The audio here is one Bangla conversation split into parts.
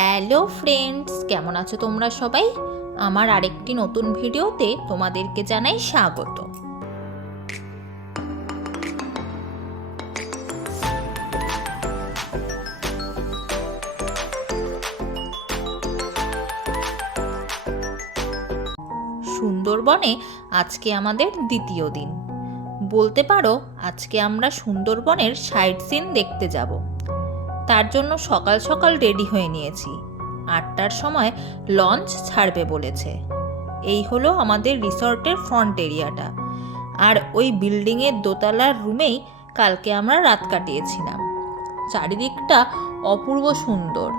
হ্যালো ফ্রেন্ডস, কেমন আছো তোমরা সবাই? আমার আরেকটি নতুন ভিডিওতে তোমাদেরকে জানাই স্বাগত। সুন্দরবনে আজকে আমাদের দ্বিতীয় দিন। বলতে পারো আজকে আমরা সুন্দরবনের সাইট সিন দেখতে যাব। তার জন্য সকাল সকাল রেডি হয়ে নিয়েছি। 8টার সময় লঞ্চ ছাড়বে বলেছে। এই হলো আমাদের রিসর্টের ফ্রন্ট এরিয়াটা। আর ওই বিল্ডিংয়ের দোতলার রুমেই কালকে আমরা রাত কাটিয়েছিলাম। চারিদিকটা অপূর্ব সুন্দর।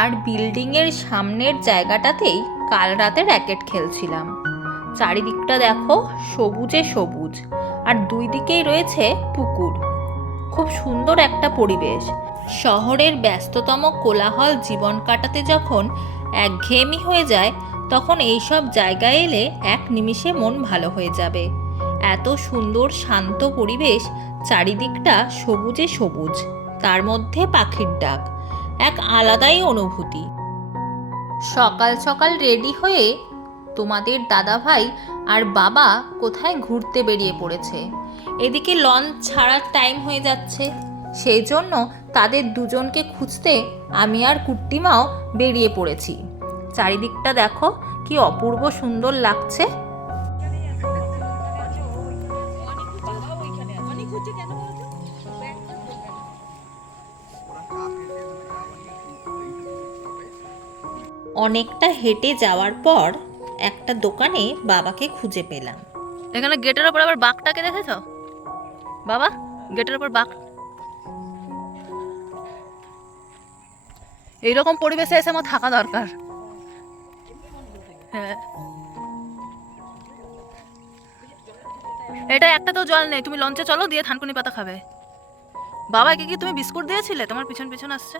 আর বিল্ডিংয়ের সামনের জায়গাটাতেই কাল রাতে র্যাকেট খেলছিলাম। চারিদিকটা দেখো সবুজে সবুজ, আর দুই দিকেই রয়েছে পুকুর। খুব সুন্দর একটা পরিবেশ। শহরের ব্যস্ততম কোলাহল জীবন কাটাতে যখন একঘেয়েমি হয়ে যায়, তখন এইসব জায়গায় এলে এক নিমিষে মন ভালো হয়ে যাবে। এত সুন্দর শান্ত পরিবেশ, চারিদিকটা সবুজে সবুজ, তার মধ্যে পাখির ডাক, এক আলাদাই অনুভূতি। সকাল সকাল রেডি হয়ে তোমাদের দাদাভাই আর বাবা কোথায় ঘুরতে বেরিয়ে পড়েছে। এদিকে লঞ্চ ছাড়ার টাইম হয়ে যাচ্ছে, সেই জন্য তাদের দুজনকে খুঁজতে আমি আর কুট্টিমাও বেরিয়ে পড়েছি। চারিদিকটা দেখো কি অপূর্ব সুন্দর লাগছে। অনেকটা হেঁটে যাওয়ার পর একটা দোকানে বাবাকে খুঁজে পেলাম। এখানে গেটের ওপর আবার বাঘটাকে দেখেছ বাবা? গেটের ওপর বাঘ। এইরকম পরিবেশে এসে আমার থাকা দরকার। হ্যাঁ, এটা একটা তো জল নেই। তুমি লঞ্চে চলো, দিয়ে থানকুনি পাতা খাবে। বাবাকে কি তুমি বিস্কুট দিয়েছিলে? তোমার পিছন পিছন আসছে।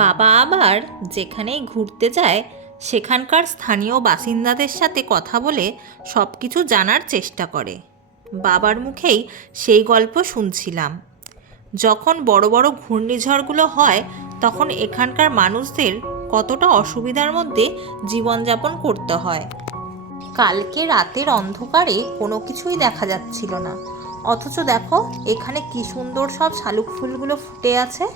বাবা আবার যেখানেই ঘুরতে যায় সেখানকার স্থানীয় বাসিন্দাদের সাথে কথা বলে সব কিছু জানার চেষ্টা করে। বাবার মুখেই সেই গল্প শুনছিলাম। যখন বড় বড় ঘূর্ণিঝড়গুলো হয়, তখন এখানকার মানুষদের কতটা অসুবিধার মধ্যে জীবনযাপন করতে হয়। কালকে রাতের অন্ধকারে কোনো কিছুই দেখা যাচ্ছিল না, অথচ দেখো এখানে কি সুন্দর সব শালুক ফুলগুলো ফুটে আছে।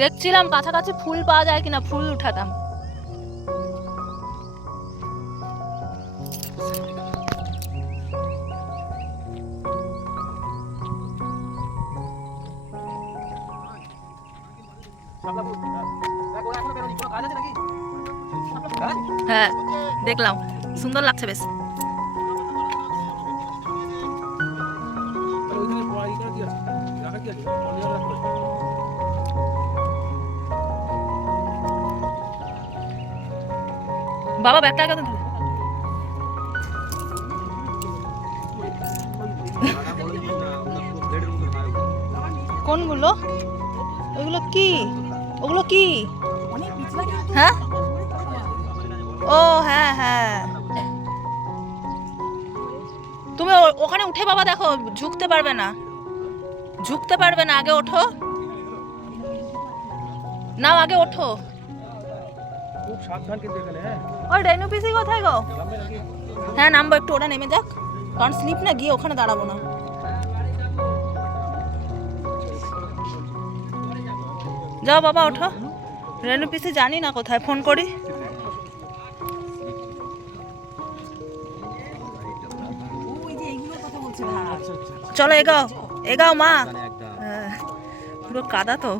দেখছিলাম কাছাকাছি ফুল পাওয়া যায় কিনা, ফুল উঠাতাম। হ্যাঁ, দেখলাম, সুন্দর লাগছে বেশ। বাবা ব্যাগটা কেন দিল? কোনগুলো? ওগুলো কি? ওগুলো কি? হ্যাঁ, ও হ্যাঁ হ্যাঁ। তুমি ওখানে উঠে বাবা দেখো, ঝুঁকতে পারবে না, ঝুঁকতে পারবে না। আগে ওঠো, নাও আগে ওঠো। খুব সাবধান কিন্তু এখানে। হ্যাঁ, ওই ডাইনো পিসি কোথায় গো? হ্যাঁ নামবো একটু, ওটা নেমে যাক, কারণ স্লিপ না গিয়ে ওখানে দাঁড়াবো না। যাও বাবা ওঠো। রেনু পিসি জানি না কোথায়, ফোন করি। চলো এগাও, এগাও মা। পুরো কাদা তো।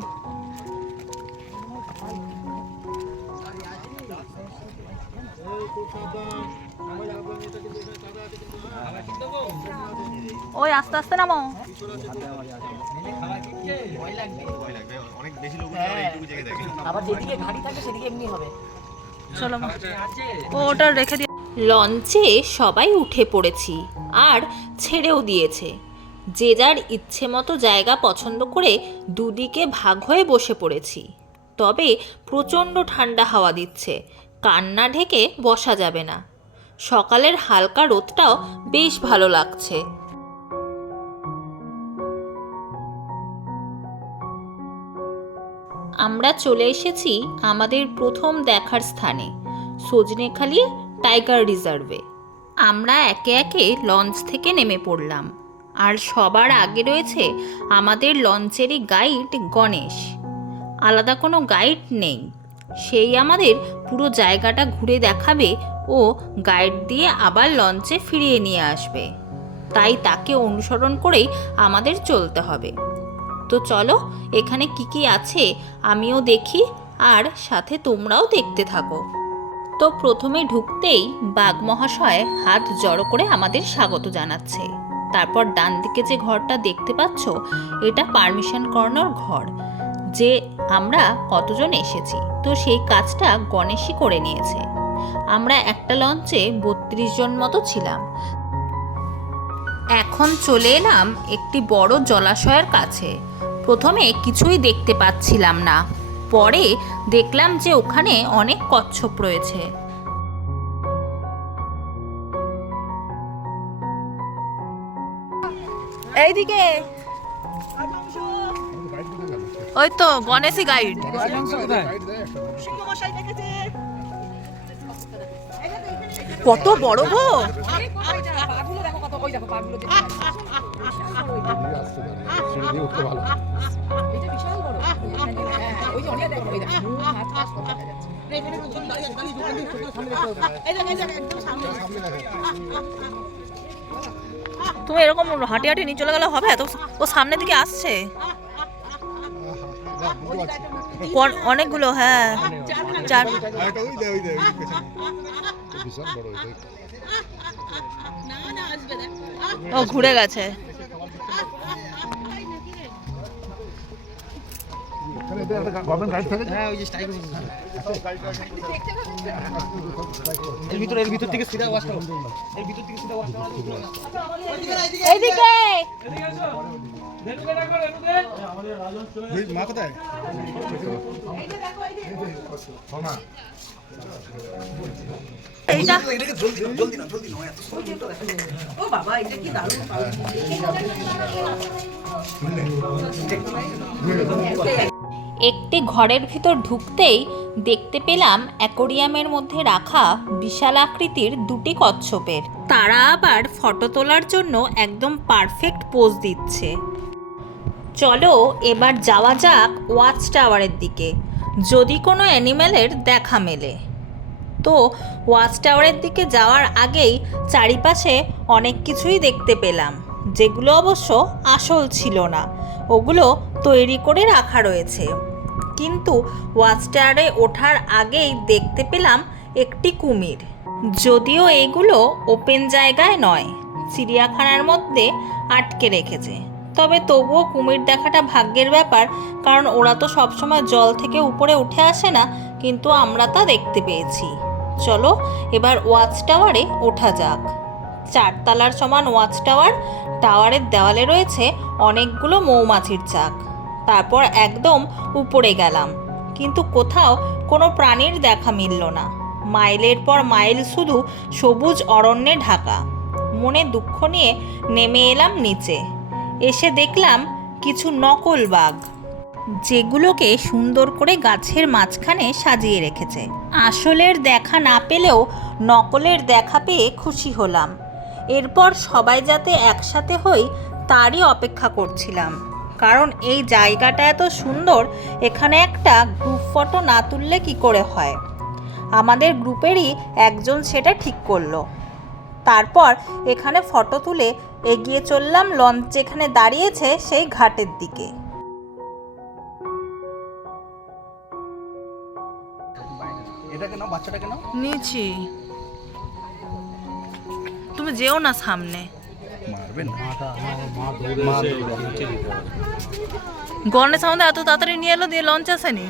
ওই আস্তে আস্তে নামো। চলো ও ওটা রেখে দিয়ে। লঞ্চে সবাই উঠে পড়েছি আর ছেড়েও দিয়েছে। যে যার ইচ্ছে মতো জায়গা পছন্দ করে দুদিকে ভাগ হয়ে বসে পড়েছি। তবে প্রচণ্ড ঠান্ডা হাওয়া দিচ্ছে, কান্না ঢেকে বসা যাবে না। সকালের হালকা রোদটাও বেশ ভালো লাগছে। আমরা চলে এসেছি আমাদের প্রথম দেখার স্থানে, সজনেখালি টাইগার রিজার্ভে। আমরা একে একে লঞ্চ থেকে নেমে পড়লাম, আর সবার আগে রয়েছে আমাদের লঞ্চেরই গাইড গণেশ। আলাদা কোনো গাইড নেই, সেই আমাদের পুরো জায়গাটা ঘুরে দেখাবে ও গাইড দিয়ে আবার লঞ্চে ফিরিয়ে নিয়ে আসবে। তাই তাকে অনুসরণ করেই আমাদের চলতে হবে। তো চলো এখানে কি কি আছে আমিও দেখি, আর সাথে তোমরাও দেখতে থাকো। তো প্রথমে ঢুকতেই বাঘ মহাশয় হাত জড়ো করে আমাদের স্বাগত জানাচ্ছে। তারপর ডান দিকে যে ঘরটা দেখতে পাচ্ছ, এটা পারমিশন করানোর ঘর, যে আমরা কতজন এসেছি, তো সেই কাজটা গণেশই করে নিয়েছে। আমরা একটা লঞ্চে 32 জন মতো ছিলাম। এখন চলে এলাম একটি বড় জলাশয়ের কাছে। প্রথমে কিছুই দেখতে পাচ্ছিলাম না, পরে দেখলাম যে ওখানে অনেক কচ্ছপ রয়েছে। এইদিকে ওই তো গণেশই গাইড। কত বড় গো! তুমি এরকম হাঁটি হাঁটি নিয়ে চলে গেলে হবে? তো ও সামনের দিকে আসছে অনেকগুলো। হ্যাঁ, চার। ও ঘুরে গেছে। এর ভিতর থেকে সিধা ওয়াশটা এইদিকে মা কোথায়? এইটা একটি ঘরের ভিতর ঢুকতেই দেখতে পেলাম অ্যাকোরিয়ামের মধ্যে রাখা বিশাল আকৃতির দুটি কচ্ছপের। তারা আবার ফটো তোলার জন্য একদম পারফেক্ট পোজ দিচ্ছে। চলো এবার যাওয়া যাক ওয়াচ টাওয়ারের দিকে, যদি কোনো অ্যানিম্যালের দেখা মেলে। তো ওয়াচ টাওয়ারের দিকে যাওয়ার আগেই চারিপাশে অনেক কিছুই দেখতে পেলাম, যেগুলো অবশ্য আসল ছিল না, ওগুলো তৈরি করে রাখা রয়েছে। কিন্তু ওয়াচ টাওয়ারে ওঠার আগেই দেখতে পেলাম একটি কুমির। যদিও এগুলো ওপেন জায়গায় নয়, চিড়িয়াখানার মধ্যে আটকে রেখেছে, তবে তবুও কুমির দেখাটা ভাগ্যের ব্যাপার, কারণ ওরা তো সবসময় জল থেকে উপরে উঠে আসে না, কিন্তু আমরা তা দেখতে পেয়েছি। চলো এবার ওয়াচ টাওয়ারে ওঠা যাক। 4 তলার সমান ওয়াচ টাওয়ার। টাওয়ারের দেওয়ালে রয়েছে অনেকগুলো মৌমাছির চাক। তারপর একদম উপরে গেলাম, কিন্তু কোথাও কোনো প্রাণীর দেখা মিলল না। মাইলের পর মাইল শুধু সবুজ অরণ্যে ঢাকা। মনে দুঃখ নিয়ে নেমে এলাম নিচে। এসে দেখলাম কিছু নকল বাঘ, যেগুলোকে সুন্দর করে গাছের মাঝখানে সাজিয়ে রেখেছে। আসলের দেখা না পেলেও নকলের দেখা পেয়ে খুশি হলাম। এরপর সবাই যাতে একসাথে হই তারই অপেক্ষা করছিলাম, কারণ এই জায়গাটা এত সুন্দর, এখানে একটা গ্রুপ ফটো না তুললে কি করে হয়। আমাদের গ্রুপেরই একজন সেটা ঠিক করলো। তারপর এখানে ফটো তুলে এগিয়ে চললাম লঞ্চ যেখানে দাঁড়িয়েছে সেই ঘাটের দিকে। এটাকে নাও, বাচ্চাটাকে নাও। নিচি তুমি যেও না সামনে। মারবেন গণেশ আমাদের এত তাড়াতাড়ি নিয়ে এলো, দিয়ে লঞ্চ আসেনি।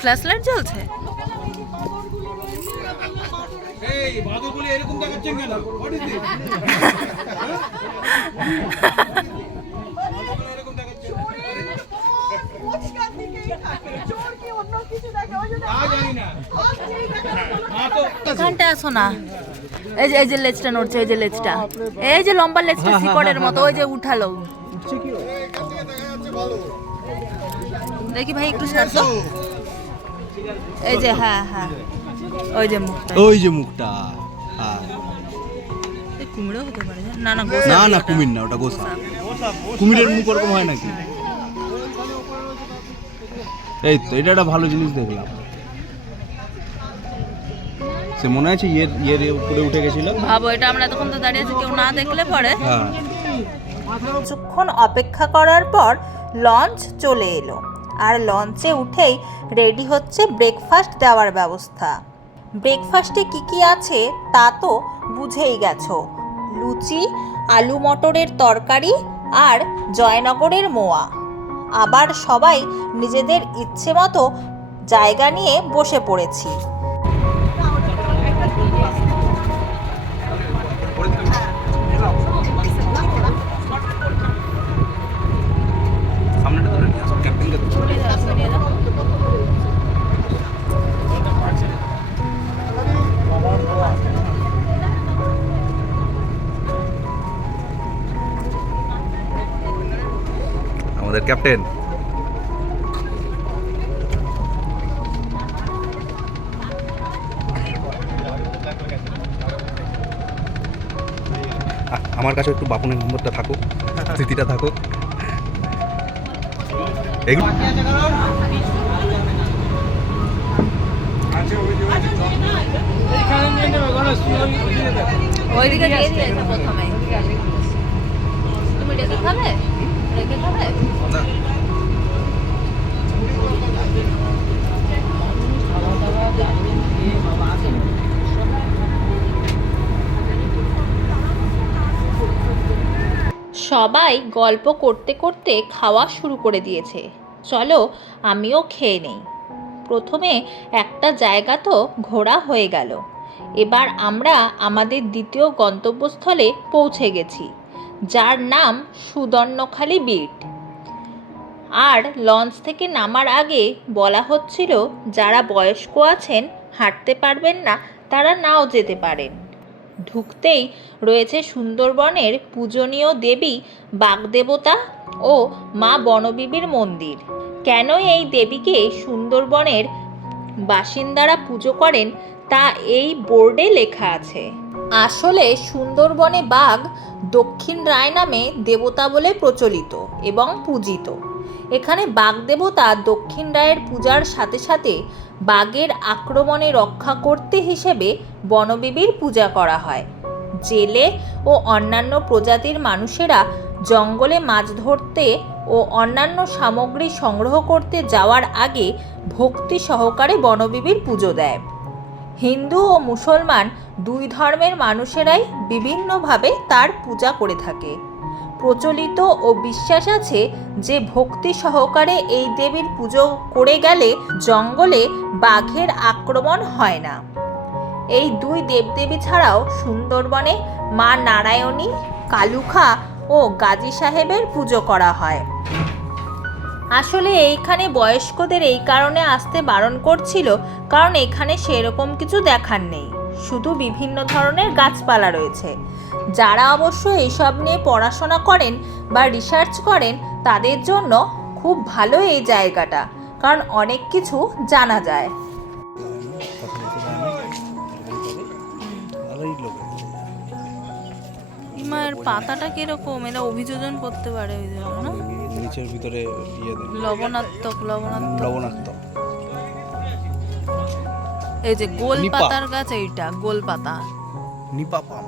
ফ্ল্যাশ লাইট জ্বলছে। এই বাদুগুলো এরকম দেখাচ্ছেন কেন? What is this? বাদুগুলো এরকম দেখাচ্ছেন। জানি না মা তো এখানটা আসো না। এই যে লেজটা নড়ছে, এই যে লেজটা, এই যে লম্বা লেজটা শিকড়ের মতো, ওই যে উঠালো। দেখি ভাই একটু সাজো। এই যে হ্যাঁ হ্যাঁ, ওই যে মুখটা, ওই যে মুখটা। হ্যাঁ। এই কুমিরও হতে পারে। না না না না কুমির না, ওটা গোসা। কুমিরের মুখ ওরকম হয় নাকি? এই তো এটা একটা ভালো জিনিস দেখলাম। সে মনে আছে ইয়ের উপরে উঠে গেছিল। ভাবো, এটা আমরা তখন তো দাঁড়িয়ে আছি, কেউ না দেখলে পরে। হ্যাঁ। কিছুক্ষণ অপেক্ষা করার পর লঞ্চ চলে এলো, আর লঞ্চে উঠেই রেডি হচ্ছে ব্রেকফাস্ট দেওয়ার ব্যবস্থা। ব্রেকফাস্টে কি কি আছে তা তো বুঝেই গেছো। লুচি, আলু মটরের তরকারি আর জয়নগরের মোয়া। আবার সবাই নিজেদের ইচ্ছে মতো জায়গা নিয়ে বসে পড়েছি। আমাদের ক্যাপ্টেন। আমার কাছে একটু বাপনের নম্বরটা থাকুক, স্মৃতিটা থাকুক। এগুলো ওইদিকে দিয়ে দিয়েছে প্রথমে। তুমি রেখে খাবে? রেখে খাবে? সবাই গল্প করতে করতে খাওয়া শুরু করে দিয়েছে। চলো আমিও খেয়ে নেই। প্রথমে একটা জায়গা তো ঘোরা হয়ে গেল। এবার আমরা আমাদের দ্বিতীয় গন্তব্যস্থলে পৌঁছে গেছি, যার নাম সুদর্ণখালি বিট। আর লঞ্চ থেকে নামার আগে বলা হচ্ছিল যারা বয়স্ক আছেন, হাঁটতে পারবেন না, তারা নাও যেতে পারেন। ঢুকতেই রয়েছে সুন্দরবনের পূজনীয় দেবী বাগদেবতা ও মা বনবিবির মন্দির। কেন এই দেবীকে সুন্দরবনের বাসিন্দারা পুজো করেন তা এই বোর্ডে লেখা আছে। আসলে সুন্দরবনে বাঘ দক্ষিণ রায় নামে দেবতা বলে প্রচলিত এবং পূজিত। এখানে বাগদেবতা দক্ষিণ রায়ের পূজার সাথে সাথে বাঘের আক্রমণে রক্ষা করতে হিসেবে বনবিবির পূজা করা হয়। জেলে ও অন্যান্য প্রজাতির মানুষেরা জঙ্গলে মাছ ধরতে ও অন্যান্য সামগ্রী সংগ্রহ করতে যাওয়ার আগে ভক্তি সহকারে বনবিবির পুজো দেয়। হিন্দু ও মুসলমান দুই ধর্মের মানুষেরাই বিভিন্নভাবে তার পূজা করে থাকে। প্রচলিত ও বিশ্বাস আছে যে ভক্তি সহকারে এই দেবীর পুজো করে গেলে জঙ্গলে বাঘের আক্রমণ হয় না। এই দুই দেবদেবী ছাড়াও সুন্দরবনে মা নারায়ণী, কালুখা ও গাজী সাহেবের পুজো করা হয়। আসলে এইখানে বয়স্কদের এই কারণে আসতে বারণ করছিল, কারণ এখানে সেরকম কিছু দেখার নেই, শুধু বিভিন্ন ধরনের গাছপালা রয়েছে। যারা অবশ্য এইসব নিয়ে পড়াশোনা করেন বা রিসার্চ করেন তাদের জন্য খুব ভালো এই জায়গাটা, কারণ অনেক কিছু জানা যায়। মায়ের পাতাটা কিরকম? এটা অভিযোজন করতে পারে ওই জন্য না? নিচের ভিতরে ইয়ে দেয়, লবণাত্মক। লবণাক্ত। এই যে গোল নিপা। পাতার গাছ, এইটা গোল পাতা, নিপা পাম।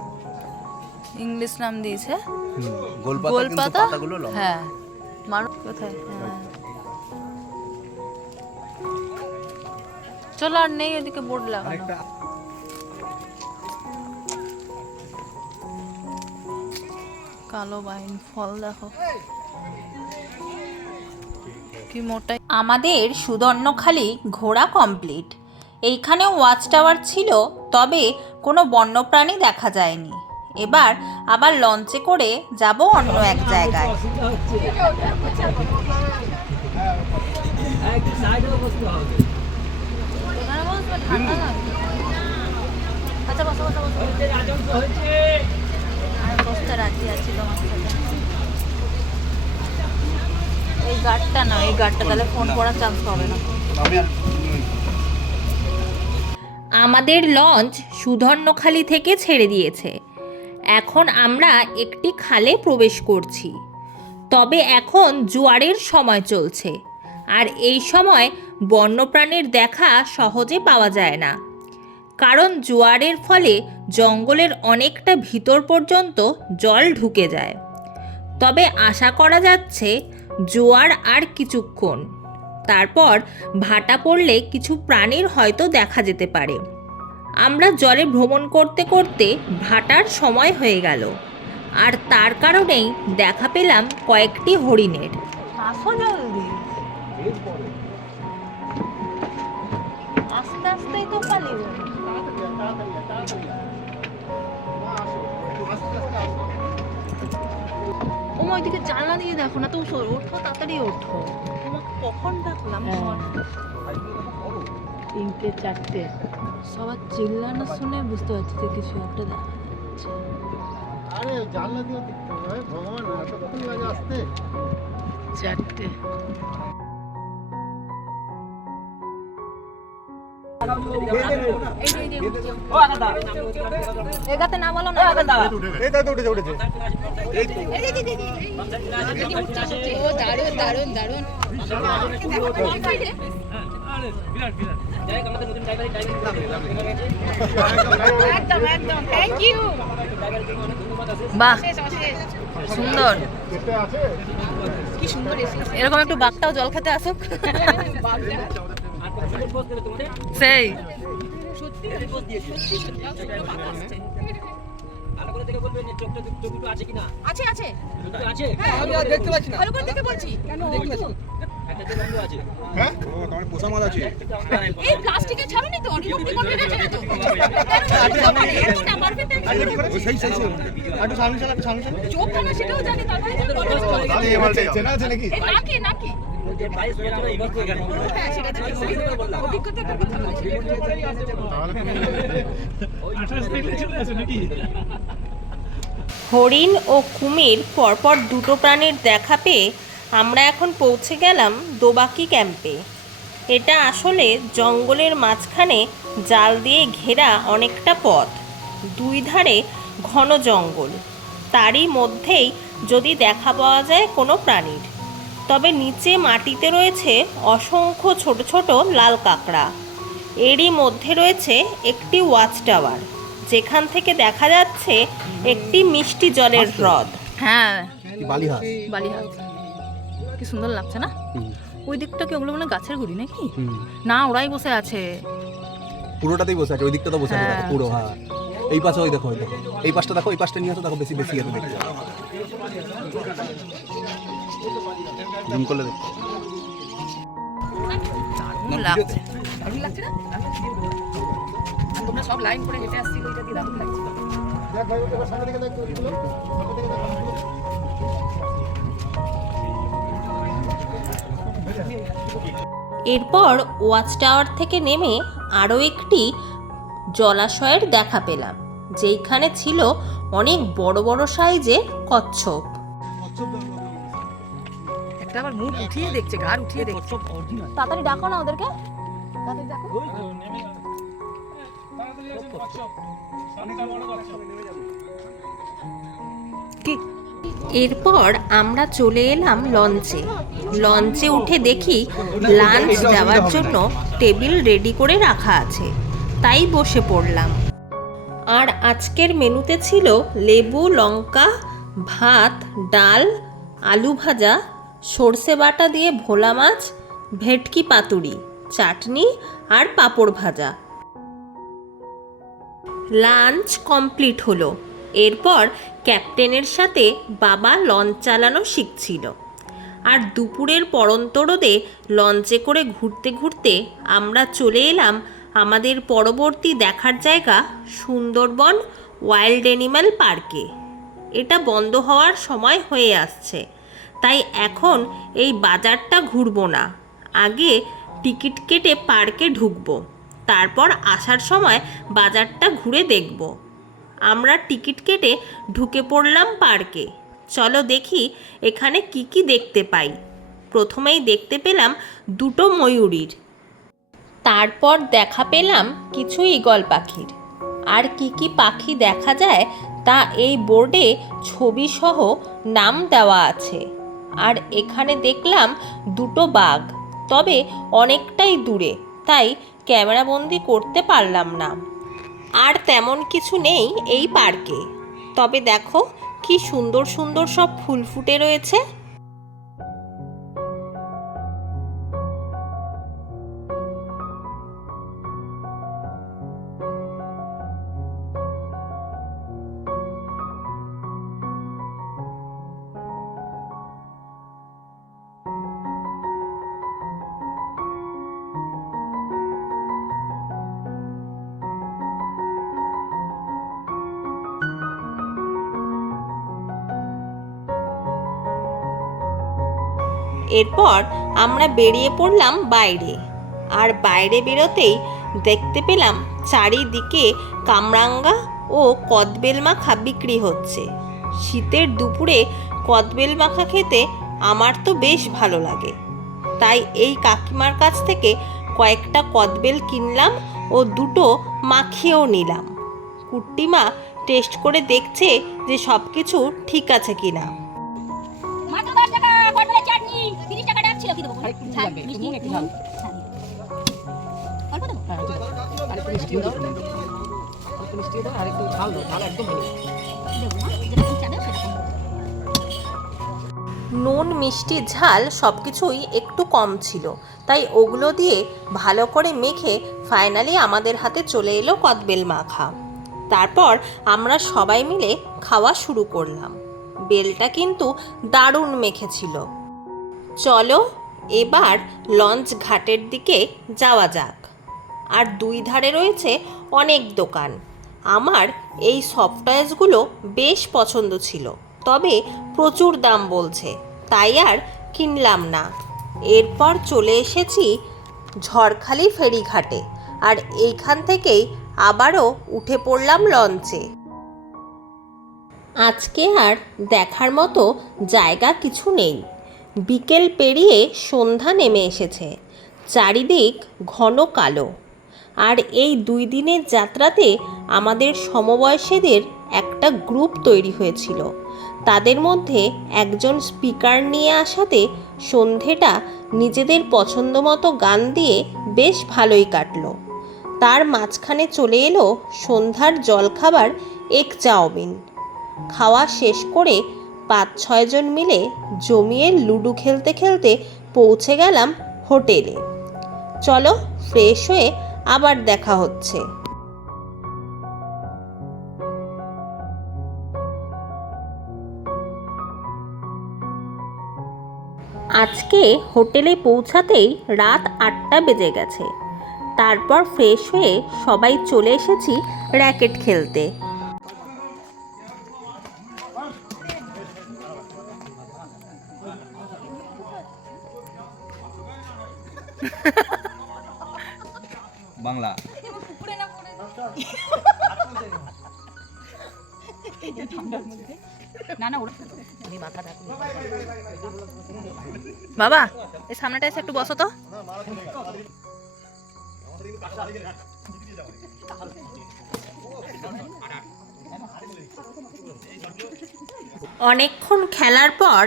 ইংলিশ নাম দিয়েছে গোল গোল পাতা, কিন্তু পাতা। পাতাগুলো লম্বা। হ্যাঁ, মানুষ কোথায়? হ্যাঁ, চলো আর নেই, ওদিকে বোর্ড লাগানো। কালো বাইন ফল দেখো কি মোটাই। আমাদের সুদর্ণখালি ঘোরা কমপ্লিট। এইখানেও ওয়াচ টাওয়ার ছিল, তবে কোনো বন্যপ্রাণী দেখা যায়নি। এবার আবার লঞ্চে করে যাব অন্য এক জায়গায়। এখানে বসবে, ঠান্ডা লাগবে। আচ্ছা বসো বসো বসো। আমি বসতে রাজি আছি তোমার সাথে। এই গার্ডটা না, এই গার্ডটা তাহলে ফোন করার চান্স পাবে না। আমাদের লঞ্চ সুধর্ণখালি থেকে ছেড়ে দিয়েছে। এখন আমরা একটি খালে প্রবেশ করছি। তবে এখন জোয়ারের সময় চলছে, আর এই সময় বন্যপ্রাণীর দেখা সহজে পাওয়া যায় না, কারণ জোয়ারের ফলে জঙ্গলের অনেকটা ভিতর পর্যন্ত জল ঢুকে যায়। তবে আশা করা যাচ্ছে জোয়ার আর কিছুক্ষণ, তারপর ভাটা পড়লে কিছু প্রাণীর হয়তো দেখা যেতে পারে। আমরা জলে ভ্রমণ করতে করতে ভাটার সময় হয়ে গেল, আর তার কারণেই দেখা পেলাম কয়েকটি হরিণের। আসো জলদি, আস্তে আস্তেই তো পালিয়ে। ওমা ওইদিকে জানলা দিয়ে দেখো না তো, ওঠো তাড়াতাড়ি ওঠো। তোমাকে কখন ডাকলাম? 3টে 4টে সবার চিল্লানো শুনে বুঝতে পারছি যে কিছু একটা দেখা যাচ্ছে। আরে জানলা দিয়ে দেখতে হবে, ভগবান এতক্ষণ লাগে আসতে। 4টে এগাতে না বলো না। এই তো উঠেছে উঠেছে। ও দারুণ দারুণ দারুণ। একদম একদম, থ্যাংক ইউ। বাহ সুন্দর, কি সুন্দর। এরকম একটু বাঘটাও জল খেতে আসুক। সেই আছে আছে আমি আর দেখতে পাচ্ছি না। ভালো করে দেখে বলছি। হ্যাঁ ও তোমার পোষা মাল আছে। এই প্লাস্টিকে ছাড়ুনি তো, অনিরুক্তি করতে গেছে না তো। এত না পারফেক্ট। ও সেই সেই সেই একটু সামনে চল, একটু সামনে চল। চোখ না সেটাও জানি, তারপরে যে বলো। আরে এই মালটা চেনা আছে নাকি? এই নাকি নাকি হ্যাঁ সেটা তো অভিজ্ঞতা কথা বলছি। হরিণ ও কুমির পরপর দুটো প্রাণীর দেখা পেয়ে আমরা এখন পৌঁছে গেলাম দোবাকি ক্যাম্পে। এটা আসলে জঙ্গলের মাঝখানে জাল দিয়ে ঘেরা অনেকটা পথ, দুই ধারে ঘন জঙ্গল, তারই মধ্যেই যদি দেখা পাওয়া যায় কোনো প্রাণীর। তবে নিচে মাটিতে রয়েছে অসংখ্য ছোট ছোট লাল কাঁকড়া। এরই মধ্যে রয়েছে একটি ওয়াচ টাওয়ার, যেখান থেকে দেখা যাচ্ছে একটি মিষ্টি জলের হ্রদ। হ্যাঁ বালিহাঁস। বালিহাট, কি সুন্দর লাগছে না? ওই দিকটা কি ওগুলো মানে গাছের গুড়ি নাকি? না ওরাই বসে আছে। পুরোটাতেই বসে আছে, ওই দিকটা তো বসে আছে, হ্যাঁ। দেখো পুরো। হ্যাঁ এই পাশে ওই দেখো, ওই দেখো এই পাশটা দেখো, এই পাশটা নিয়ে আসো, দেখো বেশি বেশি আছে দেখতে। জুম করলে দেখো। দারুণ লাগছে, দারুণ লাগছে না? তোমরা সব লাইন করে হেঁটে আসছিল, এটা কি দারুণ লাগছে। দেখ ভাই ওটা সামনে দিকে দেখ তো এগুলো। সামনে দিকে দেখ। এরপর ওয়াচ টাওয়ার থেকে নেমে আরও একটি জলাশয়ের দেখা পেলাম, যেইখানে ছিল অনেক বড় বড় সাইজের কচ্ছপ। একটা আবার মুখ উঠিয়ে দেখছে, ঘাড় উঠিয়ে দেখছে। তাড়াতাড়ি ডাকো না ওদেরকে, তাড়াতাড়ি ডাকো। কি এরপর আমরা চলে এলাম লঞ্চে। লঞ্চে উঠে দেখি লাঞ্চ দেওয়ার জন্য টেবিল রেডি করে রাখা আছে, তাই বসে পড়লাম। আর আজকের মেনুতে ছিল লেবু, লঙ্কা, ভাত, ডাল, আলু ভাজা, সর্ষে বাটা দিয়ে ভোলা মাছ, ভেটকি পাতুরি, চাটনি আর পাঁপড় ভাজা। লাঞ্চ কমপ্লিট হলো। এরপর ক্যাপ্টেনের সাথে বাবা লঞ্চ চালানো শিখছিল। আর দুপুরের পরন্ত রোদে লঞ্চে করে ঘুরতে ঘুরতে আমরা চলে এলাম আমাদের পরবর্তী দেখার জায়গা সুন্দরবন ওয়াইল্ড অ্যানিম্যাল পার্কে। এটা বন্ধ হওয়ার সময় হয়ে আসছে, তাই এখন এই বাজারটা ঘুরবো না, আগে টিকিট কেটে পার্কে ঢুকবো, তারপর আসার সময় বাজারটা ঘুরে দেখব। আমরা টিকিট কেটে ঢুকে পড়লাম পার্কে। চলো দেখি এখানে কি কি দেখতে পাই। প্রথমেই দেখতে পেলাম দুটো ময়ূরীর, তারপর দেখা পেলাম কিছু ঈগল পাখির। আর কি কি পাখি দেখা যায় তা এই বোর্ডে ছবি সহ নাম দেওয়া আছে। আর এখানে দেখলাম দুটো বাঘ, তবে অনেকটাই দূরে, তাই ক্যামেরাবন্দি করতে পারলাম না। আর তেমন কিছু নেই এই পার্কে, তবে দেখো কি সুন্দর সুন্দর সব ফুল ফুটে রয়েছে। এরপর আমরা বেরিয়ে পড়লাম বাইরে। আর বাইরে বেরোতেই দেখতে পেলাম চারিদিকে কামরাঙ্গা ও কদবেল মাখা বিক্রি হচ্ছে। শীতের দুপুরে কদবেল মাখা খেতে আমার তো বেশ ভালো লাগে, তাই এই কাকিমার কাছ থেকে কয়েকটা কদবেল কিনলাম ও দুটো মাখিয়েও নিলাম। কুট্টিমা টেস্ট করে দেখছে যে সব কিছু ঠিক আছে কিনা। নুন মিষ্টি ঝাল সব কিছুই একটু কম ছিল, তাই ওগুলো দিয়ে ভালো করে মেখে ফাইনালি আমাদের হাতে চলে এলো কদবেল মাখা। তারপর আমরা সবাই মিলে খাওয়া শুরু করলাম। বেলটা কিন্তু দারুণ মেখেছিল। চলো এবার লঞ্চ ঘাটের দিকে যাওয়া যাক। আর দুই ধারে রয়েছে অনেক দোকান। আমার এই সফট টয়েসগুলো বেশ পছন্দ ছিল, তবে প্রচুর দাম বলছে, তাই আর কিনলাম না। এরপর চলে এসেছি ঝড়খালি ফেরিঘাটে, আর এইখান থেকেই আবারও উঠে পড়লাম লঞ্চে। আজকে আর দেখার মতো জায়গা কিছু নেই। বিকেল পেরিয়ে সন্ধ্যা নেমে এসেছে, চারিদিক ঘন কালো। আর এই 2 দিনের যাত্রাতে আমাদের সমবয়সীদের একটা গ্রুপ তৈরি হয়েছিল। তাদের মধ্যে একজন স্পিকার নিয়ে আসাতে সন্ধেটা নিজেদের পছন্দ মতো গান দিয়ে বেশ ভালোই কাটলো। তার মাঝখানে চলে এলো সন্ধ্যার জলখাবার এক চাউমিন। খাওয়া শেষ করে 5-6 জন মিলে জমিয়ে লুডো খেলতে খেলতে পৌঁছে গেলাম হোটেলে। চলো ফ্রেশ হয়ে আবার দেখা হচ্ছে। আজকে হোটেলে পৌঁছাতেই রাত 8টা বেজে গেছে। তারপর ফ্রেশ হয়ে সবাই চলে এসেছি র্যাকেট খেলতে। বাংলা বাবা এই সামনেটা এসে একটু বসো তো। অনেকক্ষণ খেলার পর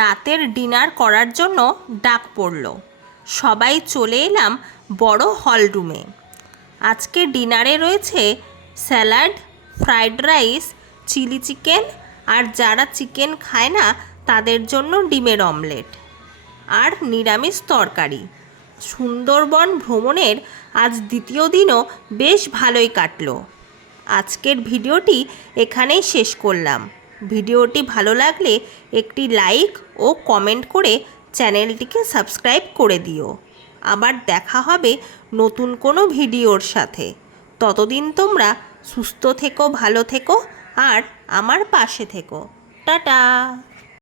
রাতের ডিনার করার জন্য ডাক পড়ল। সবাই চলে এলাম বড় হল রুমে। আজকে ডিনারে রয়েছে salad, fried rice, chilli chicken, আর যারা চিকেন খায় না তাদের জন্য ডিমের অমলেট আর নিরামিষ তরকারি। সুন্দরবন ভ্রমণের আজ দ্বিতীয় দিনও বেশ ভালোই কাটলো। আজকের ভিডিওটি এখানেই শেষ করলাম। ভিডিওটি ভালো লাগলে একটি লাইক ও কমেন্ট করে চ্যানেলটিকে সাবস্ক্রাইব করে দিও। আবার দেখা হবে নতুন কোনো ভিডিওর সাথে। ততদিন তোমরা সুস্থ থেকো, ভালো থেকো আর আমার পাশে থেকো। টাটা।